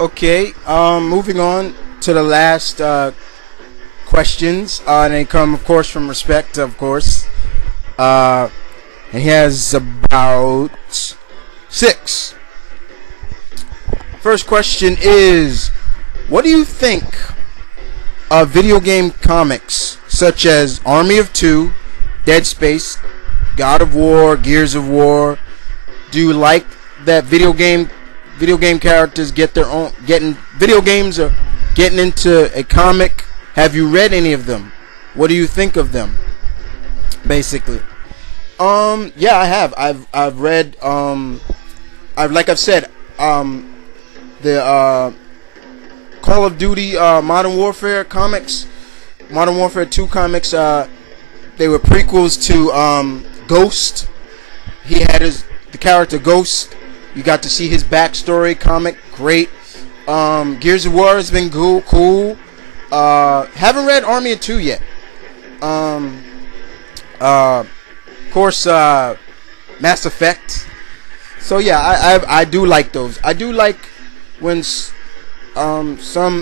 Okay, moving on to the last questions. And they come, of course, from Respect, of course. Uh, and he has about six. First question is, what do you think of video game comics such as Army of Two, Dead Space, God of War, Gears of War? Do you like that video game characters get their own video games are getting into a comic? Have you read any of them? What do you think of them? Basically. Yeah, I have. I've read like I've said, the Call of Duty Modern Warfare comics, Modern Warfare 2 comics, they were prequels to Ghost. He had the character Ghost. You got to see his backstory comic. Great. Gears of War has been cool. Haven't read Army of Two yet. Of course, Mass Effect. So yeah, I do like those. I do like when some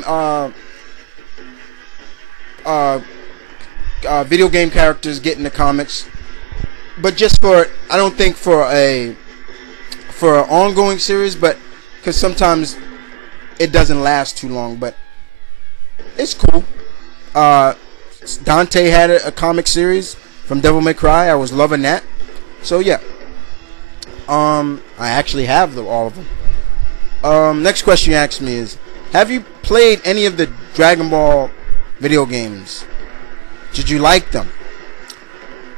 video game characters get in the comics, but just I don't think for an ongoing series, but because sometimes it doesn't last too long, but it's cool. Dante had a comic series from Devil May Cry. I was loving that. So yeah, I actually have all of them. Next question you asked me is, have you played any of the Dragon Ball video games? Did you like them?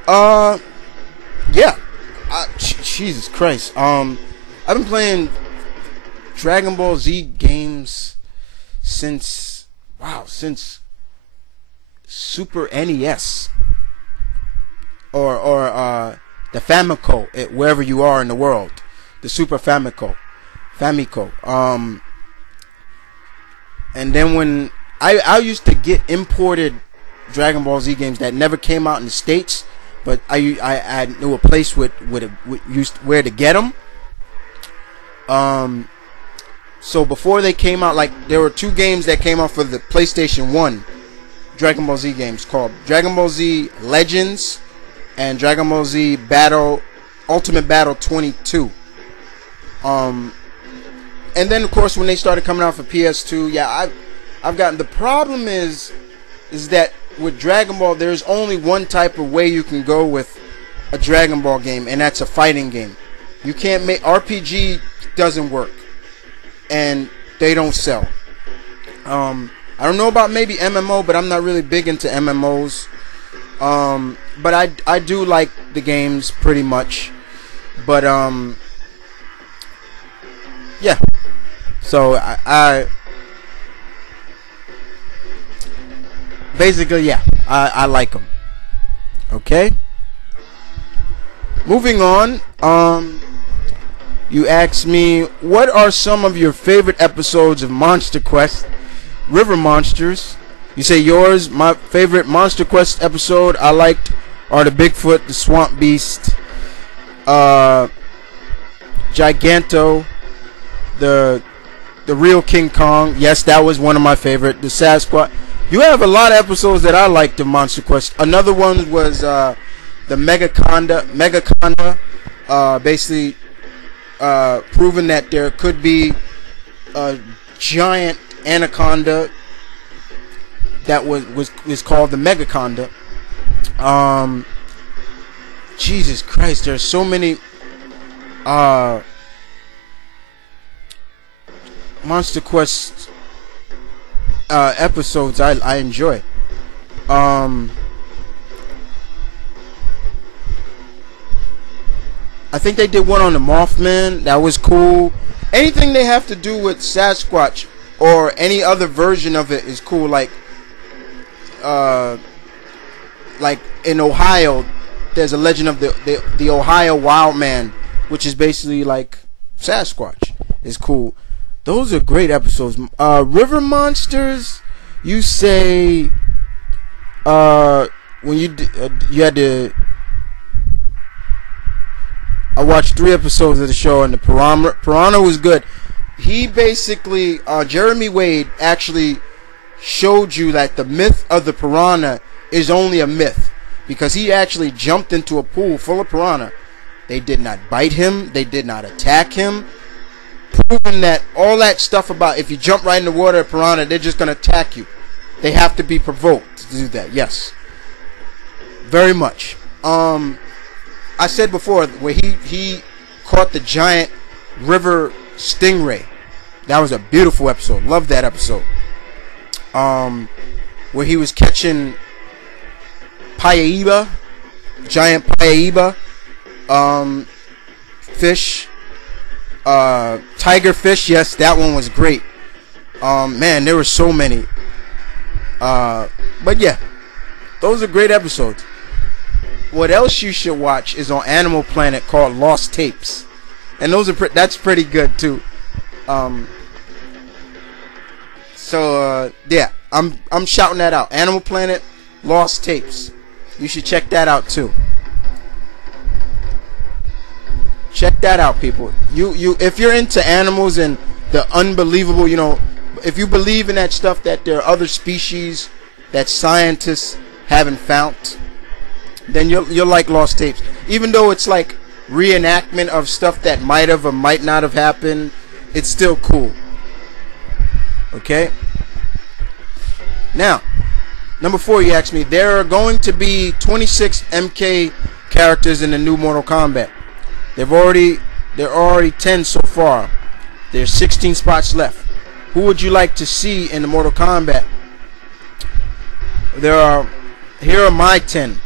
Yeah. Jesus Christ. I've been playing Dragon Ball Z games since Super NES or the Famicom, wherever you are in the world, the Super Famicom. And then when I used to get imported Dragon Ball Z games that never came out in the States, but I knew a place where to get them. So before they came out, like there were two games that came out for the PlayStation 1 Dragon Ball Z games called Dragon Ball Z Legends and Dragon Ball Z Ultimate Battle 22. And then of course when they started coming out for PS2, yeah, I've gotten, the problem is that with Dragon Ball there's only one type of way you can go with a Dragon Ball game, and that's a fighting game. You can't make RPG, doesn't work, and they don't sell. I don't know about maybe MMO, but I'm not really big into MMOs. But I do like the games pretty much. But yeah. So I basically, yeah, I like them. Okay. Moving on. You asked me, what are some of your favorite episodes of Monster Quest River Monsters? You say yours. My favorite Monster Quest episode I liked are the Bigfoot, the Swamp Beast, Giganto, the real King Kong. Yes, that was one of my favorite. The Sasquatch. You have a lot of episodes that I liked of Monster Quest. Another one was the Megaconda, basically proving that there could be a giant anaconda that was called the Megaconda. Jesus Christ, there's so many Monster Quest episodes I enjoy. I think they did one on the Mothman. That was cool. Anything they have to do with Sasquatch or any other version of it is cool. Like in Ohio, there's a legend of the Ohio Wild Man, which is basically like Sasquatch. It's cool. Those are great episodes. River Monsters, you say when you had to. I watched 3 episodes of the show, and the Piranha was good. he basically, Jeremy Wade actually showed you that the myth of the piranha is only a myth, because he actually jumped into a pool full of piranha. They did not bite him. They did not attack him. Proving that all that stuff about if you jump right in the water, piranha, they're just going to attack you. They have to be provoked to do that. Yes. Very much. I said before where he caught the giant river stingray. That was a beautiful episode. Loved that episode. Where he was catching Paiaiba, giant Paiaiba, fish, tiger fish. Yes, that one was great. Man, there were so many. But yeah, those are great episodes. What else you should watch is on Animal Planet called Lost Tapes, and those are that's pretty good too. Yeah, I'm shouting that out. Animal Planet, Lost Tapes. You should check that out too. Check that out, people. You if you're into animals and the unbelievable, you know, if you believe in that stuff that there are other species that scientists haven't found, then you'll like Lost Tapes. Even though it's like reenactment of stuff that might have or might not have happened, it's still cool. Okay? Now, number 4, you asked me, there are going to be 26 MK characters in the new Mortal Kombat. There are already 10 so far. There's 16 spots left. Who would you like to see in the Mortal Kombat? Here are my 10.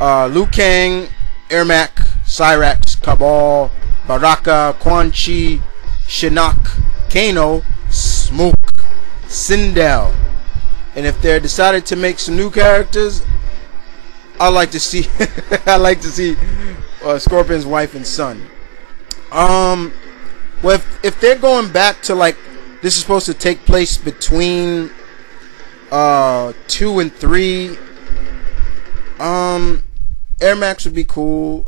Liu Kang, Ermac, Cyrax, Kabal, Baraka, Quan Chi, Shinnok, Kano, Smoke, Sindel. And if they're decided to make some new characters, I like to see Scorpion's wife and son. Well, if they're going back to like this is supposed to take place between 2 and 3, Air Max would be cool.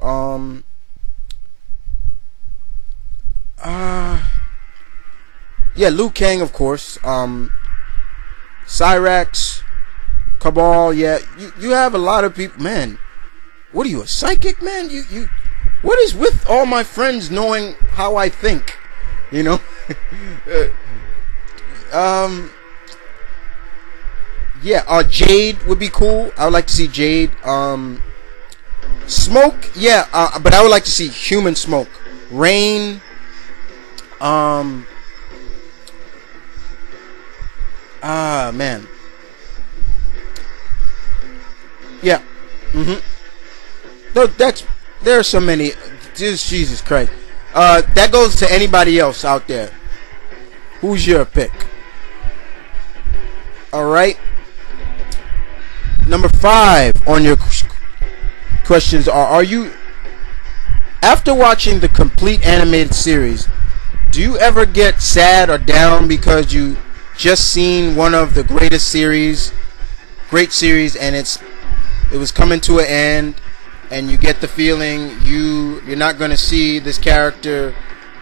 Yeah, Liu Kang, of course. Cyrax, Kabal. Yeah, you have a lot of people. Man, what are you, a psychic, man? You. What is with all my friends knowing how I think? You know. Yeah. Jade would be cool. I would like to see Jade. Smoke, yeah, but I would like to see human Smoke. Rain, man. Yeah. There are so many. Jesus Christ. That goes to anybody else out there. Who's your pick? Alright. Number 5 on your questions are you, after watching the complete animated series, do you ever get sad or down because you just seen one of the great series and it was coming to an end, and you get the feeling you're not going to see this character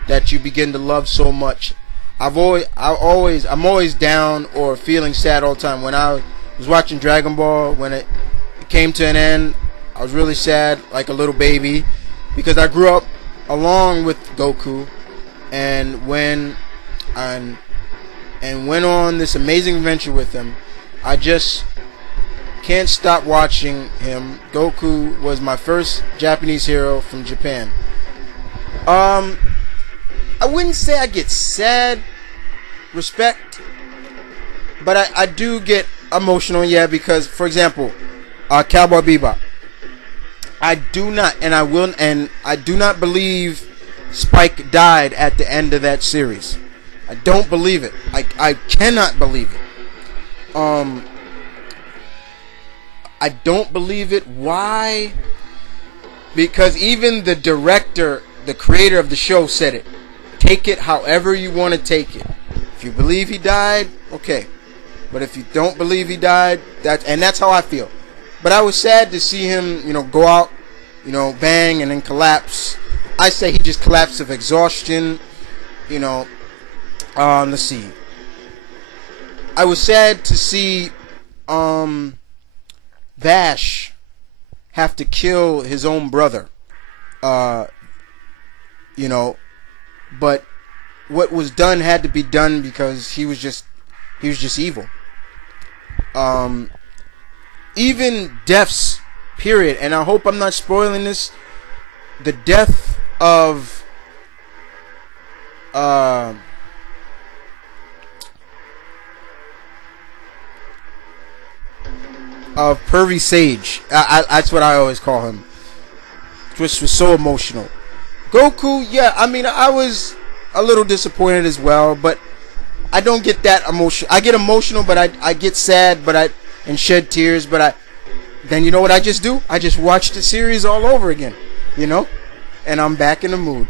that you begin to love so much? I'm always down or feeling sad all the time. When I was watching Dragon Ball, when it came to an end, I was really sad, like a little baby, because I grew up along with Goku, and went on this amazing adventure with him. I just can't stop watching him. Goku was my first Japanese hero from Japan. I wouldn't say I get sad, respect, but I do get emotional, yeah, because, for example, Cowboy Bebop. I do not believe Spike died at the end of that series. I don't believe it. I cannot believe it. I don't believe it. Why? Because even the director, the creator of the show, said it. Take it however you want to take it. If you believe he died, okay. But if you don't believe he died, that's how I feel. But I was sad to see him, go out, bang, and then collapse. I say he just collapsed of exhaustion. Let's see. I was sad to see Vash have to kill his own brother. You know, but what was done had to be done because he was just evil. Even deaths, period. And I hope I'm not spoiling this. The death of Pervy Sage. That's what I always call him. Which was so emotional. Goku, yeah, I mean, I was a little disappointed as well, but I don't get that emotion. I get emotional, but I get sad, and shed tears, but then you know what I just do? I just watch the series all over again, you know? And I'm back in the mood.